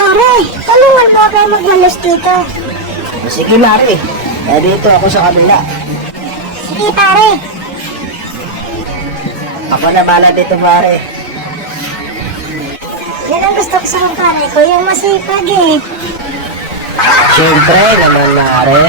Pare, tulungan po kayo magmalas dito. Sige, Mari. Dito ako sa kabila. Sige, pare. Ako na bala dito, Mari. Yan ang gusto ko sa pare ko, yung masipag eh. Siyempre naman, Mari.